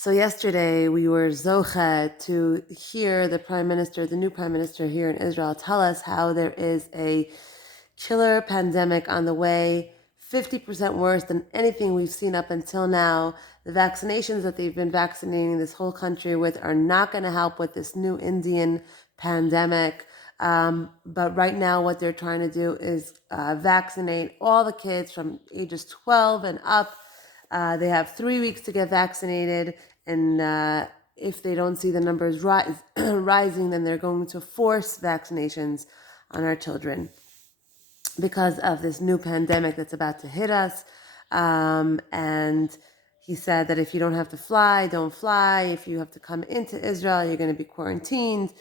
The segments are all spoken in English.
So yesterday we were zoche to hear the new prime minister here in Israel, tell us how there is a killer pandemic on the way, 50% worse than anything we've seen up until now. The vaccinations that they've been vaccinating this whole country with are not going to help with this new Indian pandemic. But right now what they're trying to do is vaccinate all the kids from ages 12 and up. They have 3 weeks to get vaccinated, and if they don't see the numbers rising, then they're going to force vaccinations on our children because of this new pandemic that's about to hit us. And he said that if you don't have to fly, don't fly. If you have to come into Israel, you're going to be quarantined.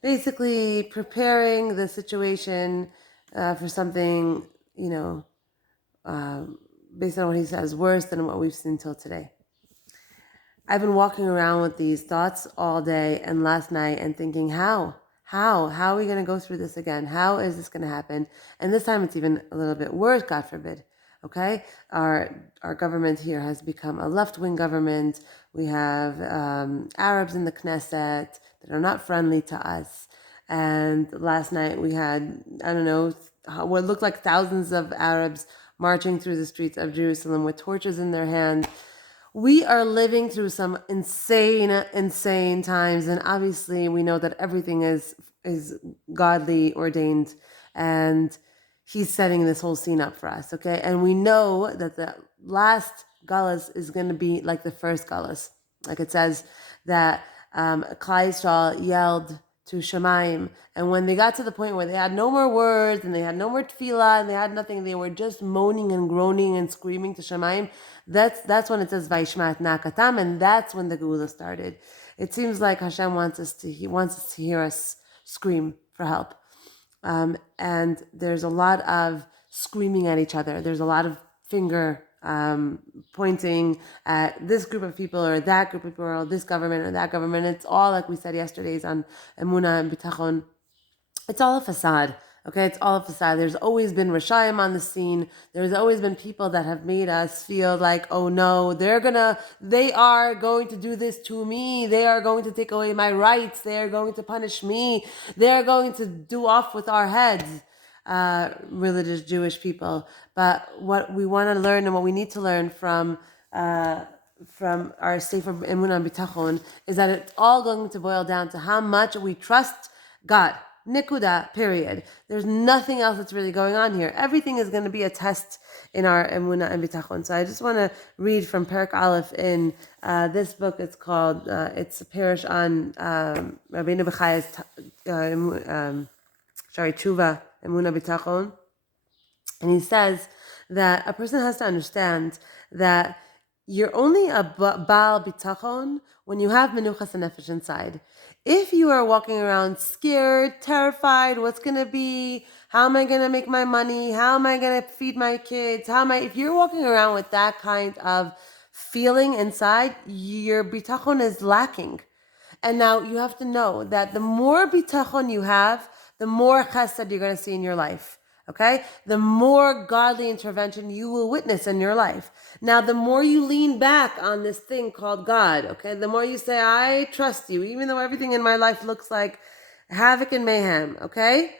Basically, preparing the situation for something, based on what he says, worse than what we've seen till today. I've been walking around with these thoughts all day and last night and thinking, how are we going to go through this again? How is this going to happen? And this time it's even a little bit worse, God forbid. Okay, our government here has become a left-wing government. We have Arabs in the Knesset that are not friendly to us. And last night we had, what looked like thousands of Arabs marching through the streets of Jerusalem with torches in their hand. We are living through some insane times, and obviously we know that everything is godly ordained, and he's setting this whole scene up for us, okay? And we know that the last galus is going to be like the first galus. Like it says that Klal Yisrael yelled to Shemaim, and when they got to the point where they had no more words and they had no more tefillah and they had nothing, they were just moaning and groaning and screaming to Shemaim. That's when it says Vaishmat Nakatam, and that's when the Geula started. It seems like Hashem wants us to hear us scream for help, and there's a lot of screaming at each other. There's a lot of finger pointing at this group of people or that group of people or this government or that government. It's all, like we said yesterday, on EMUNAH and BITACHON. It's all a facade. Okay, it's all a facade. There's always been Rishayim on the scene. There's always been people that have made us feel like, oh no, they are going to do this to me. They are going to take away my rights. They are going to punish me. They are going to do off with our heads. Religious Jewish people. But what we want to learn and what we need to learn from our Sefer Emunah and Bitachon is that it's all going to boil down to how much we trust God. Nikuda, period. There's nothing else that's really going on here. Everything is going to be a test in our Emunah and Bitachon. So I just want to read from Perek Aleph in this book. It's called, it's a parish on Rabbeinu Bechai's Tshuva, Emunah Bitachon. And he says that a person has to understand that you're only a Baal Bitachon when you have Menuchas Nefesh inside. If you are walking around scared, terrified, what's going to be, how am I going to make my money, how am I going to feed my kids, if you're walking around with that kind of feeling inside, your Bitachon is lacking. And now you have to know that the more Bitachon you have, the more chesed you're going to see in your life. Okay? The more godly intervention you will witness in your life. Now, the more you lean back on this thing called God, okay? The more you say, I trust you, even though everything in my life looks like havoc and mayhem, okay?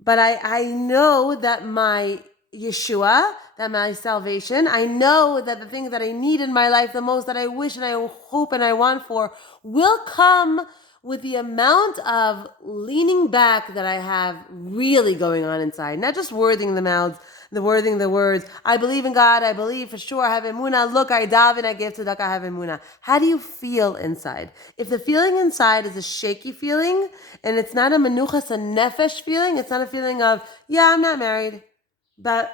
But I know that my Yeshua, that my salvation, I know that the things that I need in my life the most, that I wish and I hope and I want for, will come with the amount of leaning back that I have really going on inside. Not just wording the words. I believe in God, I believe for sure, I have emunah. Look, I daven, I give tzedakah, I have emunah. How do you feel inside? If the feeling inside is a shaky feeling, and it's not a menuchas, a nefesh feeling, it's not a feeling of, yeah, I'm not married, but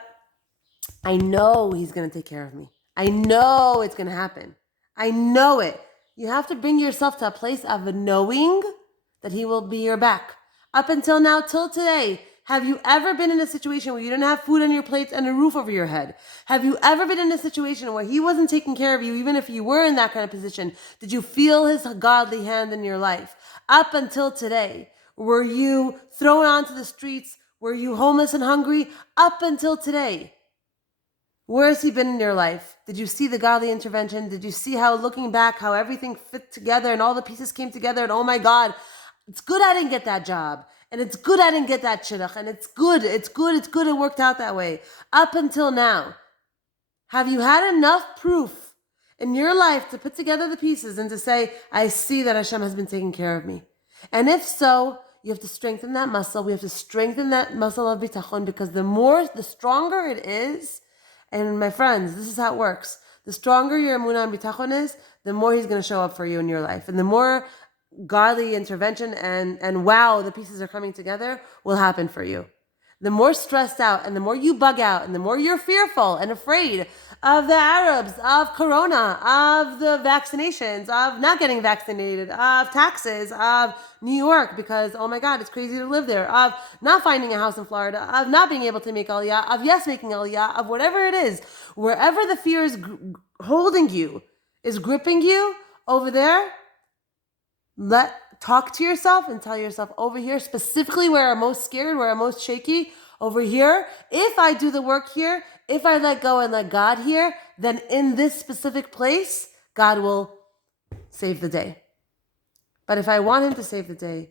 I know he's going to take care of me. I know it's going to happen. I know it. You have to bring yourself to a place of knowing that he will be your back. Up until now, till today, have you ever been in a situation where you didn't have food on your plate and a roof over your head? Have you ever been in a situation where he wasn't taking care of you, even if you were in that kind of position? Did you feel his godly hand in your life? Up until today, were you thrown onto the streets? Were you homeless and hungry? Up until today. Where has he been in your life? Did you see the godly intervention? Did you see how, looking back, how everything fit together and all the pieces came together, and oh my God, it's good I didn't get that job. And it's good I didn't get that shidduch. And it's good it worked out that way. Up until now, have you had enough proof in your life to put together the pieces and to say, I see that Hashem has been taking care of me? And if so, you have to strengthen that muscle. We have to strengthen that muscle of bitachon, because the stronger it is, and my friends, this is how it works. The stronger your emunah and bitachon is, the more he's going to show up for you in your life. And the more godly intervention and wow, the pieces are coming together will happen for you. The more stressed out and the more you bug out and the more you're fearful and afraid of the Arabs, of Corona, of the vaccinations, of not getting vaccinated, of taxes, of New York because, oh my God, it's crazy to live there, of not finding a house in Florida, of not being able to make aliyah, of yes, making aliyah, of whatever it is, wherever the fear is holding you, is gripping you over there, talk to yourself and tell yourself, over here, specifically where I'm most scared, where I'm most shaky, over here, if I do the work here, if I let go and let God here, then in this specific place, God will save the day. But if I want him to save the day,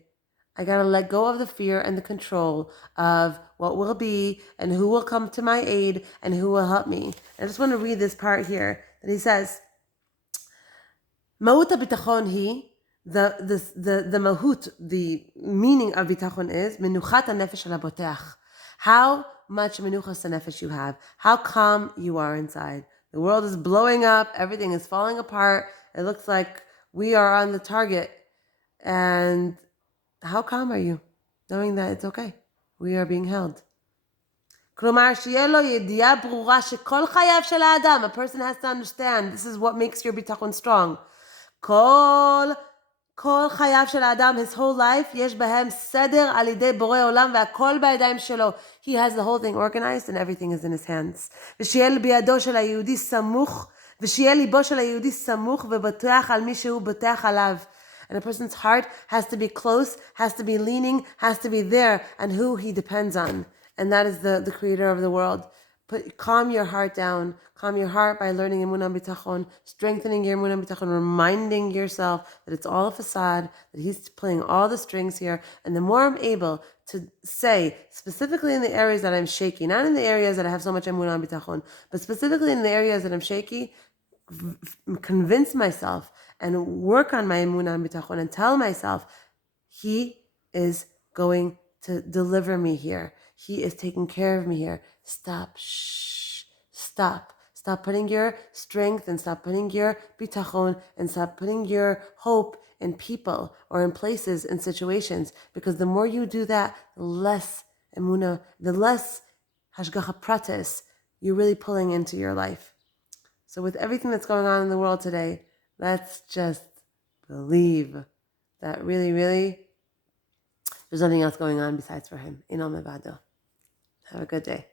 I got to let go of the fear and the control of what will be and who will come to my aid and who will help me. I just want to read this part here that he says, Ma'ut bitachon hi, the mahut, the meaning of bitachon is menuchat hanefesh al haboteach. How much menuchas hanefesh you have, how calm you are inside. The world is blowing up, everything is falling apart. It looks like we are on the target. And how calm are you, knowing that it's okay? We are being held. כלומר, שיהיה לו ידיעה ברורה שכל חייו של האדם, a person has to understand, this is what makes your ביטחון strong. כל חייו של האדם, his whole life, יש בהם סדר על ידי בורא עולם והכל בידיים שלו. He has the whole thing organized and everything is in his hands. ושיהיה בידו של היהודי סמוך, ושיהיה ליבו של היהודי סמוך ובטוח על מי שהוא בטוח עליו. And a person's heart has to be close, has to be leaning, has to be there, and who he depends on. And that is the creator of the world. Calm your heart down. Calm your heart by learning EMUNAH BITACHON, strengthening your EMUNAH BITACHON, reminding yourself that it's all a facade, that he's playing all the strings here. And the more I'm able to say, specifically in the areas that I'm shaky, not in the areas that I have so much EMUNAH BITACHON, but specifically in the areas that I'm shaky, convince myself and work on my EMUNAH BITACHON and tell myself, he is going to deliver me here. He is taking care of me here. Stop. Stop putting your strength and stop putting your bitachon and stop putting your hope in people or in places and situations. Because the more you do that, the less emunah, the less hashgacha pratis you're really pulling into your life. So with everything that's going on in the world today, let's just believe that really, really, there's nothing else going on besides for him. Inal mevado. Have a good day.